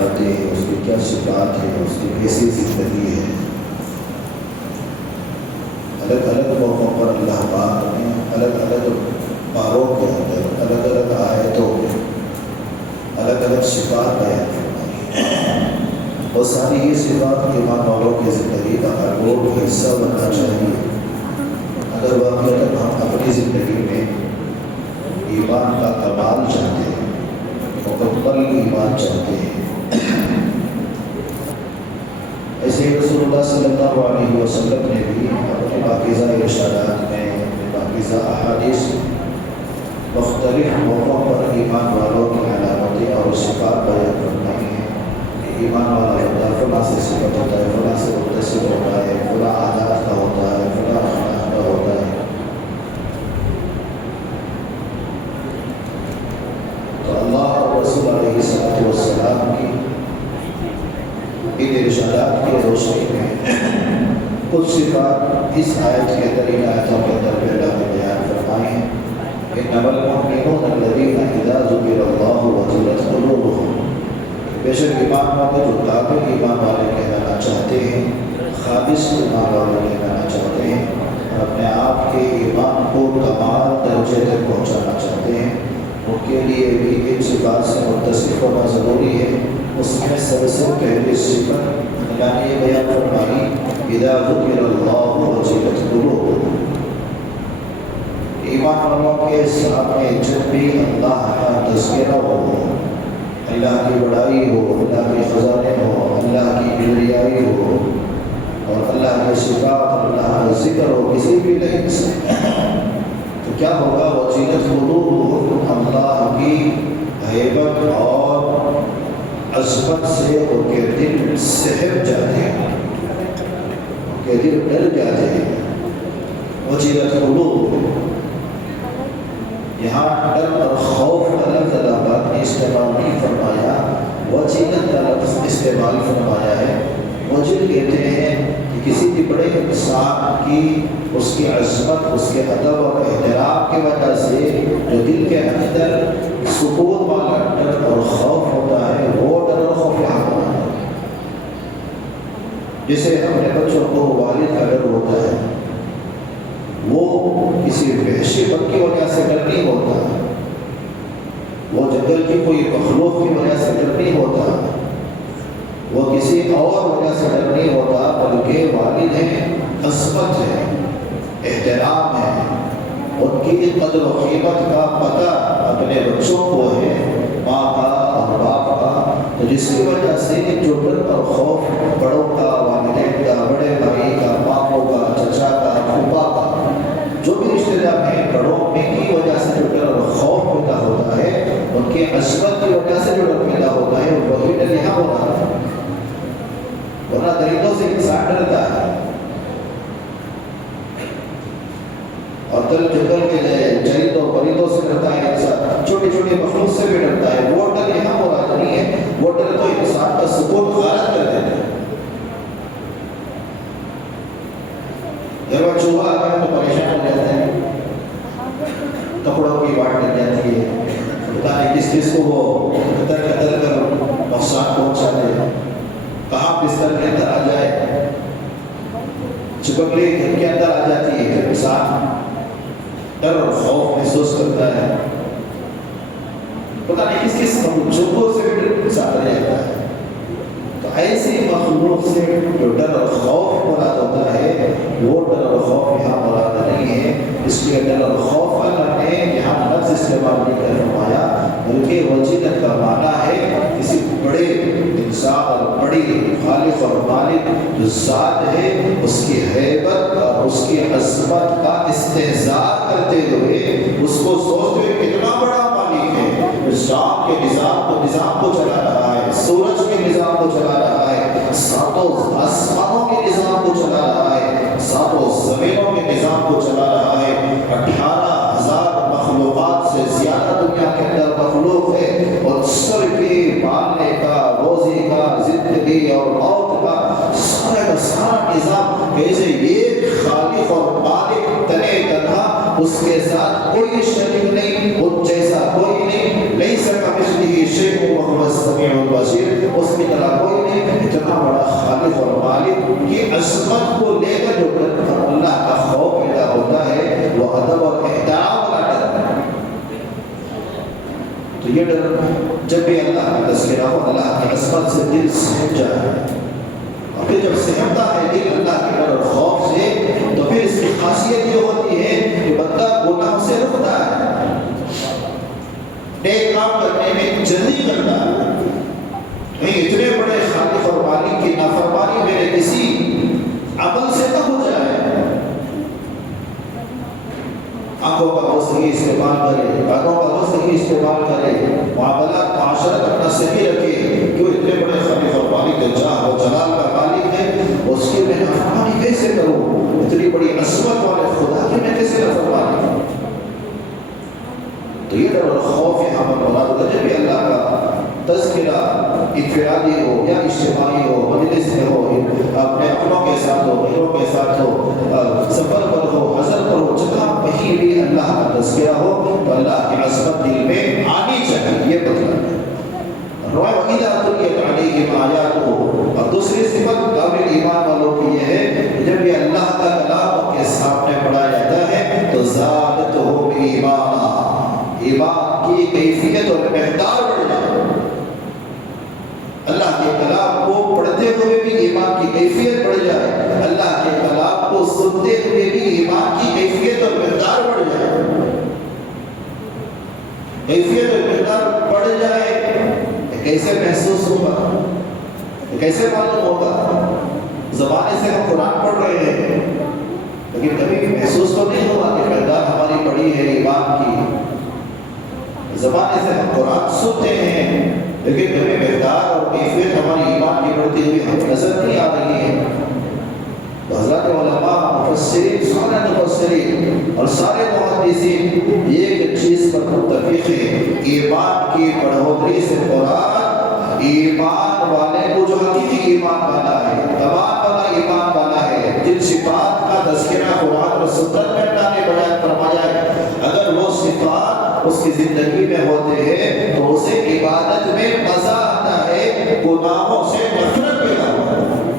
علامتیں ہیں، اس کی کیا صفات ہے، اس کی کیسی زندگی ہے۔ الگ الگ موقعوں پر اللہ پاک نے الگ الگ باروں کے اندر الگ الگ آیتوں میں الگ الگ صفات بیان فرمائی، اور ساری یہ صفات ایمان والوں کی زندگی کا ہر حصہ بننا چاہیے۔ اگر واقعات ہم اپنی زندگی میں ایمان کا کمال چاہتے ہیں، مکمل ایمان چاہتے ہیں، ایسے ہی رسول اللہ صلی اللہ علیہ وسلم نے بھی اپنے پاکیزہ ارشادات میں، اپنے پاکیزہ احادیث مختلف موقعوں پر ایمان والوں کی علامتیں اور صفات بیان فرمائی ہیں کہ ایمان والا ہوتا ہے، فلاں سے صفت ہوتا ہے، فلاں سے متصف ہوتا ہے، فلاں عادات کا ہوتا ہے، فلاں اخلاق کا ہوتا ہے۔ تو اللہ اور رسول علیہ السلام کی ان ارشادات کی روشنی میں کچھ صفات اس آیت کے اندر، ان آیتوں کے اندر اللہ نے بیان فرمائی ہیں۔ انما المؤمنون الذین اذا ذکر اللہ وجلت قلوبهم، بے شک ایمان والے جو کامل ایمان والے کہلانا چاہتے ہیں، خالص ایمان والے کہلانا چاہتے ہیں، اپنے آپ کے ایمان کو کمال درجے تک پہنچانا چاہتے ہیں، ان کے لیے بھی ان صفات سے متصف ہونا ضروری ہے۔ اس میں سب سے پہلی صفت اللہ نے یہ بیان فرمائی، اذا ذکر اللہ وجلت قلوبهم، ایمان والوں کے سامنے جب بھی اللہ کا تذکرہ ہو، اللہ کی بڑائی ہو، اللہ کے خزانے ہو، اللہ کی کبریائی ہو، اور اللہ کے صفات، اللہ کا ذکر ہو کسی بھی لحاظ سے، تو کیا ہوگا؟ وجلت قلوبهم، اللہ کی ہیبت اور عظمت سے ان کے دل سہم جاتے ہیں، ان کے دل ڈر جاتے ہیں۔ وجلت قلوبهم، یہاں ڈر اور خوف کا لفظ اللہ پاک نے استعمال نہیں فرمایا، وجلت کا لفظ استعمال فرمایا ہے۔ وجل کہتے ہیں کہ کسی بھی بڑے انسان کی اس کی عظمت، اس کے ادب اور احترام کی وجہ سے جو دل کے اندر سکون والا ڈر اور خوف ہوتا ہے، وہ ڈر اور خوف یہاں ہوتا ہے۔ جسے اپنے بچوں کو والد کا ڈر ہوتا ہے، وہ کسی وحشی پن کی وجہ سے ڈر نہیں ہوتا، وہ جنگل کی کوئی مخلوق کی وجہ سے ڈر نہیں ہوتا، وہ کسی اور وجہ سے ڈر نہیں ہوتا، بلکہ والد ہیں، عظمت ہے، احترام ہے، ان کی قدر و قیمت کا پتہ اپنے بچوں کو ہے، ماں کا اور باپ کا، تو جس کی وجہ سے جو ڈر اور خوف بڑوں کا، والدین کا، بڑے بھائی کا، ماموں کا، چچا کا، پھوپھا کا، جو بھی رشتے دار ہیں، بڑوں میں کی وجہ سے جو ڈر اور خوف پیدا ہوتا ہے، ان کی عظمت کی وجہ سے جو ڈر پیدا ہوتا ہے، وہی ڈر یہاں ہوتا ہے۔ ورنہ درندوں سے انسان ڈرتا ہے، اور جنگل کے چرندوں پرندوں سے ڈرتا ہے انسان، چھوٹی چھوٹی مخلوق سے بھی ڈرتا ہے۔ وہ ڈر یہاں ہو رہا نہیں ہے، وہ ڈر تو انسان کا سکون غارت کر دیتا ہے۔ جب وہ چوہا آتا ہے تو پریشان ہو جاتا ہے، کپڑوں کی واٹ لگ جاتی ہے، پتہ نہیں کس کس کو وہ قتل کر نقصان پہنچا دے، کہاں بستر کے اندر آ جائے، چپکلی گھر کے اندر آ جاتی ہے، پھر انسان ڈر اور خوف محسوس کرتا ہے، پتہ نہیں کس کس چوہوں سے بھی ڈر انسان رہ جاتا ہے۔ تو ایسی مخلوق سے جو ڈر اور خوف مراد ہوتا ہے، وہ ڈر اور خوف یہاں مراد نہیں ہے۔ اس لیے ڈر اور خوف اللہ نے یہاں لفظ استعمال نہیں کر فرمایا، بلکہ وجلت کا معنی ہے کسی بڑے انسان اور بڑی خالق اور مالک جو ذات ہے، اس کی ہیبت اور اس کی عظمت کا استحضار کرتے ہوئے، اس کو سوچتے ہوئے کتنا بڑا مالک ہے، جو شام کے نظام کو چلا رہا ہے، سورج کے نظام کو چلا رہا ہے، ساتوں آسمانوں کے نظام کو چلا رہا ہے، ساتوں زمینوں کے نظام کو چلا رہا ہے، 18,000 مخلوقات سے زیادہ دنیا کے اندر مخلوق ہے، اور سر کے پالنے کا، روزی کا، زندگی اور موت کا سارا نظام کیسے ایک خالق اور مالک تنے تنہا، اس کے ساتھ کوئی شریک نہیں، اس جیسا کوئی نہیں، لیس کمثلہ شیء وهو السمیع السمیع البصیر، اس کی طرح کوئی نہیں، اتنا بڑا خالق اور مالک کی عظمت کو لے کر جو اللہ کا خوف پیدا ہوتا ہے وہ ادب اور احترام والا ڈر ہے۔ تو یہ ڈر جب بھی اللہ کا تذکرہ ہو، اللہ کی عظمت سے دل سہم جائے، اور پھر جب سہمتا ہے دل اللہ کے ڈر اور خوف سے، تو پھر اس کی خاصیت یہ ہوتی ہے کہ بندہ گناہ سے رکتا ہے، نیک کام کرنے میں جلدی کرتا ہے۔ نہیں اتنے بڑے خالق اور مالک کی نافرمانی میرے کسی عمل سے نہ ہو جائے۔ آنکھوں کا وہ صحیح استعمال کرے، کانوں کا وہ صحیح استعمال کرے، معاملات معاشرت اپنا صحیح رکھے، کیوں اتنے بڑے خالق اور مالک جاہ و جلال کا مالک ہے، اس کی میں نافرمانی کیسے کروں؟ اتنی بڑی عظمت والے خدا کی میں کیسے نافرمانی کروں؟ تو یہ ڈر اور خوف یہاں پر مراد ہوتا ہے۔ جب بھی اللہ کا تذکرہ انفرادی ہو یا اجتماعی ہو، مجلس میں ہو، اپنے اپنوں کے ساتھ ہو، غیروں کے ساتھ ہو، سفر پر ہو، حضر پر ہو، جہاں کہیں بھی اللہ کا تذکرہ ہو تو اللہ کی عظمت دل میں آنی چاہیے، یہ مطلب ہے۔ وَإِذَا تُلِيَتْ عَلَيْهِمْ آيَاتُهُ، اور دوسری صفت کامل ایمان والوں کی یہ ہے کہ جب یہ اللہ کا کلام ان کے سامنے پڑھا جاتا ہے تو زادتہم ایمانا، ایمان کی کیفیت اور مقدار بڑھ جائے۔ اللہ کے کلام کو پڑھتے ہوئے بھی ایمان کی کیفیت بڑھ جائے، اللہ کے کلام کو سنتے ہوئے بھی ایمان کی کیفیت اور مقدار بڑھ جائے۔ کیفیت اور مقدار بڑھ جائے، کیسے محسوس ہوگا، کیسے معلوم ہوگا؟ زبانے سے ہم قرآن پڑھ رہے ہیں لیکن کبھی بھی محسوس تو نہیں ہوگا کہ مقدار ہماری بڑی ہے ایمان کی۔ زبانے سے ہم قرآن سنتے ہیں لیکن کبھی مقدار اور کیفیت ہماری ایمان کی بڑھتی ہوئی ہمیں نظر نہیں آ رہی ہے۔ حضرات علماء، مفسرین، سارے مفسرین اور سارے محدثین ایک چیز پر متفق ہیں، ایمان کی بڑھوتری سے مراد ایمان والے کو جو حقیقی ایمان والا ہے، تمام والا ایمان والا ہے، جن صفات کا تذکرہ قرآن اور سنت میں اللہ نے بیان فرمایا ہے، اگر وہ صفات اس کی زندگی میں ہوتے ہیں تو اسے عبادت میں مزہ آتا ہے، گناہوں سے نفرت پیدا ہوتا ہے۔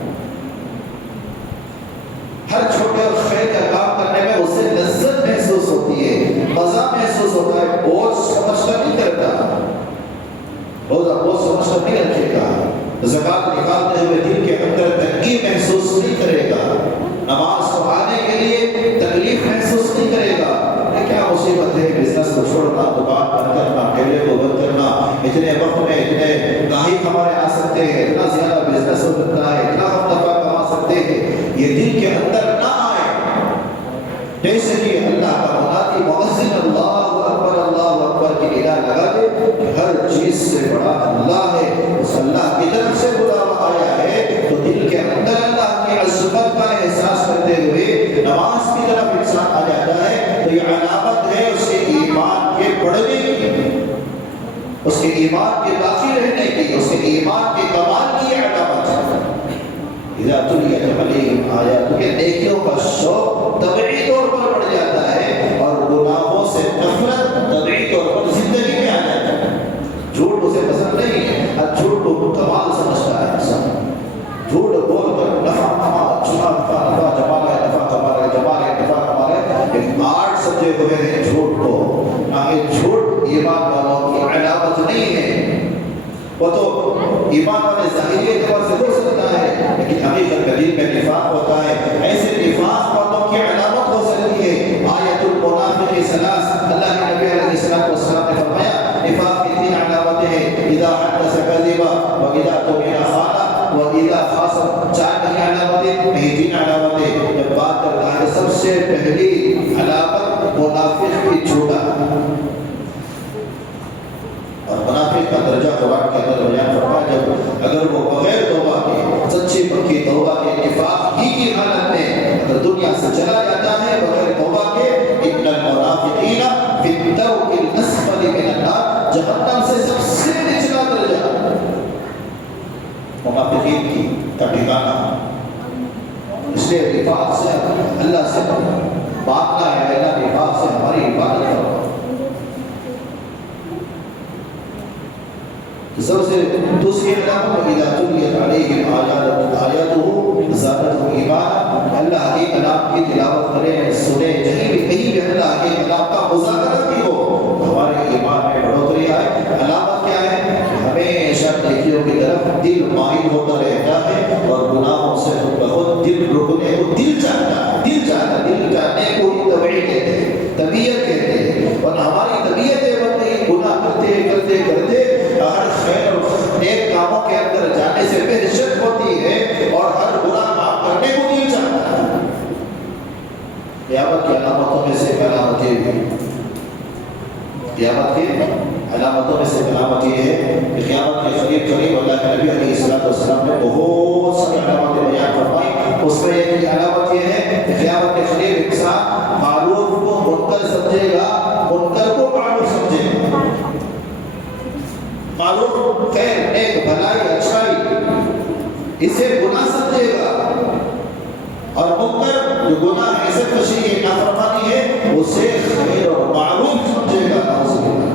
ہر چھوٹے اور خیر کا کام کرنے میں اسے لذت محسوس ہوتی ہے، مزہ محسوس ہوتا ہے، بوجھ سمجھ کر نہیں کرتا، روزہ بوجھ سمجھ کر نہیں رکھے گا، زکات نکالتے ہوئے دل کے اندر تنگی محسوس نہیں کرے گا، نماز کو آنے کے لیے تکلیف محسوس نہیں کرے گا۔ کیا مصیبت ہے بزنس کو چھوڑنا، دکان بند کرنا، ٹھیلے کو بند کرنا، اتنے وقت میں اتنے گاہک ہمارے آ سکتے ہیں، اتنا زیادہ بزنس ہو سکتا ہے، اتنا ہم نفع کما سکتے ہیں، یہ دل کے اندر نہ آئے۔ جیسے کہ اللہ کا منادی مؤذن اللہ اکبر کی ندا لگا دے، ہر چیز سے بڑا اللہ ہے، اس اللہ کی طرف سے بلاوا آیا ہے، تو دل کے اندر اللہ کی عظمت کا احساس کرتے ہوئے نماز کی طرف انسان آ جاتا ہے، تو یہ علامت ہے اس کے ایمان کے بڑھنے کی، اس کے ایمان کے باقی رہنے کی، اس کے ایمان کے کمال کی علامت ہے۔ اذا تلیت علیہم آیاتہ، کہ نیکیوں کا شوق طبعی طور پر بڑھ جاتا ہے اور گناہوں سے نفرت طبعی طور پر زندگی میں آ جاتا ہے۔ جھوٹ اسے پسند نہیں ہے، ہر جھوٹ کو کمال سمجھتا ہے انسان، جھوٹ بول کر نفع جمال ہے، نفع کمال ہے، جمال ہے، نفع کمال ہے، لیکن آرٹ سمجھے ہوئے ہیں جھوٹ کو، یہ جھوٹ ایمان والوں کی علامت نہیں ہے۔ وہ تو ایمان والے ظاہری اعتبار سے ہو سکتا ہے لیکن حقیقت کا دل میں نفاق ہوتا ہے، ایسے نفاق والوں کی علامت ہو سکتی ہے۔ آیت المنافق ثلاث، اللہ کے نبی علیہ السلام نے فرمایا نفاق کی 3 علامتیں ہیں، اذا حدث کذب واذا اؤتمن خان واذا خاصم، 4 علامتیں نہیں 3 علامتیں جب بات کرتا ہے۔ سب سے پہلی علامت منافق کی جھوٹا، اور منافق کا درجہ قرآن کے اندر بیان فرمایا جب اگر وہ بغیر توبہ کے، سچی پکی توبہ کے، نفاق ہی کی حالت میں اگر دنیا سے چلا جاتا ہے بغیر توبہ کے، ان المنافقین فی الدرک الاسفل من النار، جہنم سے سب سے نچلا درجہ منافقین کی کا ٹھکانہ۔ اس لیے نفاق سے اللہ سے مانگنا ہے، اللہ نفاق سے ہماری عبادت کرو۔ سب سے سے دوسری علامت اذا تلیت علیہم آیاتہ زادتہم ایمانا، اللہ کی کلام کی تلاوت کریں سنیں، کہیں بھی اللہ کے کلام کا مذاکرہ بھی ہو ہمارے ایمان میں بڑھوتری آئے۔ علامت کیا ہے؟ ہمیشہ نیکیوں کی طرف دل مائل ہوتا رہتا ہے اور گناہوں سے بہت دل رکنے کو دل چاہتا ہے، دل چاہنے کو ہی طبیعت کہتے ہیں، طبیعت کہتے ہیں۔ اور ہماری طبیعت یہ بن گئی گناہ کرتے ہر خیر اور نیک کاموں کے اندر جانے سے وحشت ہوتی ہے اور ہر گناہ معاف کرنے کو دل چاہتا ہے۔ قیامت کی علامتوں میں سے علامت یہ ہے، قیامت کی علامتوں میں سے علامت یہ ہے کہ قیامت کے قریب اللہ کے نبی علیہ السلام نے بہت ساری علامتیں بیان فرمائی۔ اس میں ایک علامت یہ ہے کہ قیامت کے قریب انسان معروف کو منکر سمجھے گا، منکر کو معروف سمجھے گا۔ معروف خیر نیک بھلائی اچھائی اسے گناہ سمجھے گا، اور منکر جو گناہ ہے سے تشریح نافرمانی ہے اسے خیر اور معروف سمجھے گا۔ نعوذ باللہ۔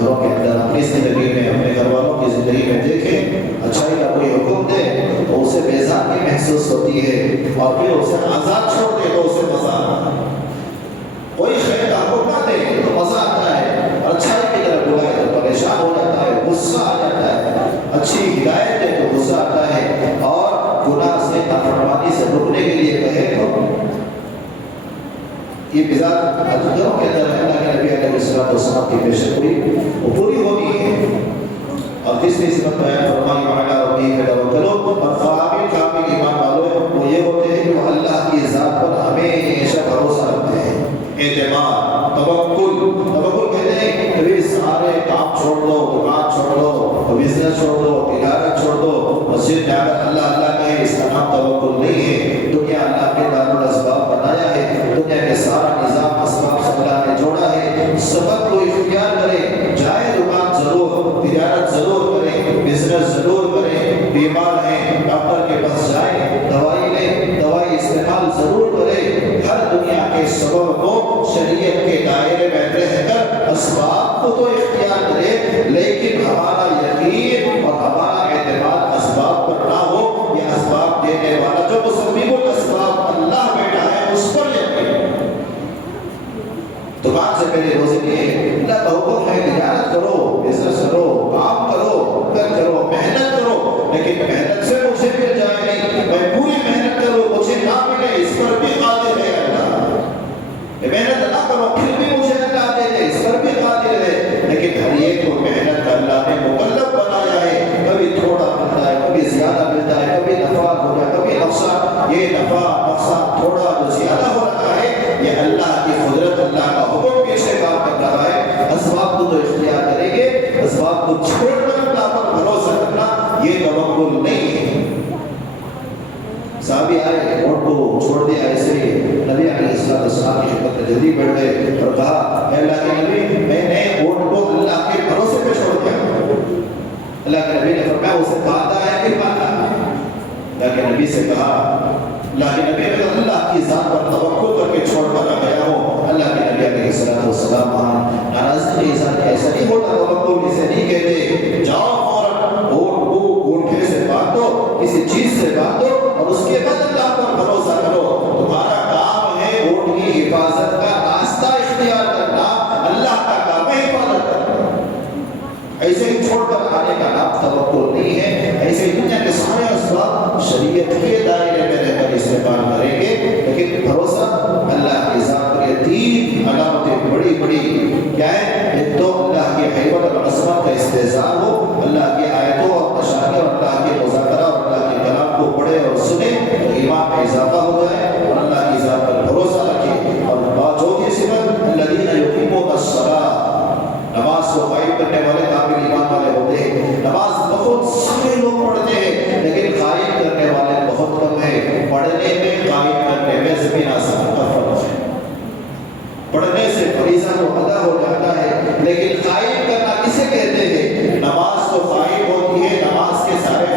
گھروں کے اندر اپنی زندگی میں اپنے گھر والوں کی زندگی میں دیکھیں اچھائی کا کوئی حکم دے تو اسے بیزاری محسوس ہوتی ہے، اور پھر اسے آزاد چھوڑ دے تو اسے مزہ آتا ہے۔ کوئی خیر کا حکم نہ دے تو مزہ آتا ہے، اور اچھائی کی طرف بلائے تو پریشان ہو جاتا ہے، غصہ آ جاتا ہے۔ اچھی ہدایت دے تو غصہ آتا ہے، اور گناہ سے نافرمانی سے رکنے کے لیے کہے تو یہ مزاج گھروں کے اندر اللہ کے نبی علیہ السلام کی پیشن ہوئی وہ پوری ہونی ہے۔ اور تیسری صفت بیان فرمائی وعلی ربک توکلوا، اور کامل ایمان والوں وہ یہ ہوتے ہیں کہ وہ اللہ کی ذات پر ہمیشہ بھروسہ رکھتے ہیں۔ اعتماد، توکل کہتے ہیں کہ سارے کام چھوڑ دو، دکان چھوڑ دو، بزنس چھوڑ دو، تجارت چھوڑ دو، مسجد میں اگر اللہ کہے اس کا نام توکل نہیں ہے۔ دنیا اللہ کے دارالاسباب بنایا ہے، دنیا کے سارا نظام اسباب سے اللہ نے جوڑا ہے، سبب کو اختیار کریں، جائے دکان ضرور، تجارت ضرور کریں، بزنس ضرور کریں، بیمار ہیں ڈاکٹر کے پاس جائیں، دوائی لیں، دوائی استعمال ضرور کریں، ہر دنیا کے سبب کو شریعت کے دائرے میں رہ کر اسباب کو تو اختیار کریں، لیکن ہمارا یقین اور ہمارا اعتماد اسباب پر نہ ہو۔ یہ اسباب دینے والا جو مسبب الاسباب اللہ بیٹھا ہے اس پر یقین۔ دکان سے پہلے روزے لیے اللہ کا حکم ہے تجارت کرو، بزنس کرو، کام کرو، کرو، محنت کرو، لیکن محنت سے مجھے مل جائے نہیں، میں پوری محنت کروں مجھے نہ ملے اس پر بھی قادر ہے اللہ۔ محنت نہ کرو پھر بھی مجھے اللہ دے دے اس پر بھی قادر ہے، لیکن ہر ایک کو محنت کا اللہ نے مکلف بنایا ہے۔ کبھی تھوڑا ملتا ہے، کبھی زیادہ ملتا ہے، کبھی نفع ہو جائے، کبھی نقصان۔ یہ نفع نقصان تھوڑا جو زیادہ ہو رہا ہے یہ اللہ کی قدرت، اللہ کا حکم پیچھے کام کر رہا ہے۔ اسباب کو تو اختیار کریں گے، اسباب کو چھوڑ کر اللہ پر بھروسہ کرنا یہ توکل نہیں ہے۔ صحابی آئے ووٹ کو چھوڑ دیا، ایسے ہی نبی علیہ السلام کی خدمت میں جلدی بڑھ گئے اور کہا اے اللہ کے نبی میں نے ووٹ کو اللہ کے بھروسے پہ چھوڑ دیا۔ اللہ کے نبی نے فرمایا اسے باندھا ہے کہ باندھا؟ اللہ کے نبی سے کہا، اللہ کے نبی اگر اللہ کی ذات پر توکل کر کے چھوڑ کر گیا ہو، اللہ کے نبی علیہ السلام ناراضگی کے اظہار کیا ایسا نہیں ہوتا، توکل اسے نہیں کہتے۔ جاؤ فوراً ووٹ کو گونٹھے سے باندھو، کسی چیز سے باندھو اور اس کے بعد اللہ پر بھروسہ کرو۔ تمہارا کام ہے ووٹ کی حفاظت کا راستہ اختیار کرنا، اللہ کا کام ہے حفاظت کرنا۔ ایسے ہی چھوڑ کر آنے کا نام توکل نہیں ہے۔ ایسے ہی دنیا کے سارے اسباب شریعت کے دائرے میں رہ کر استعمال کریں گے، لیکن بھروسہ اللہ کی ذات پر۔ یہ تین علامتیں بڑی بڑی کیا ہے؟ ایک تو اللہ کی حیبت اور عظمت کا استحضار ہو، اللہ کی آیتوں اور نشانیوں اور اللہ کے مذاکرہ اور اللہ کے کلام کو پڑھے اور سنے تو ایمان میں اضافہ ہو جائے اور اللہ کی ذات پر بھروسہ رکھے۔ اور چوتھی صفت الذین یقیمون الصلاۃ، نماز کو قائم کرنے والے کامل ایمان والے ہوتے ہیں۔ نماز بہت سارے لوگ پڑھتے ہیں لیکن قائم کرنے والے بہت کم ہیں۔ پڑھنے میں قائم کرنے میں زمین آسمان کا فرق ہے۔ پڑھنے سے فریضہ کو ادا ہو جاتا ہے لیکن قائم کرنا کسے کہتے ہیں؟ نماز تو قائم ہوتی ہے، نماز کے سارے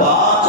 5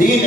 3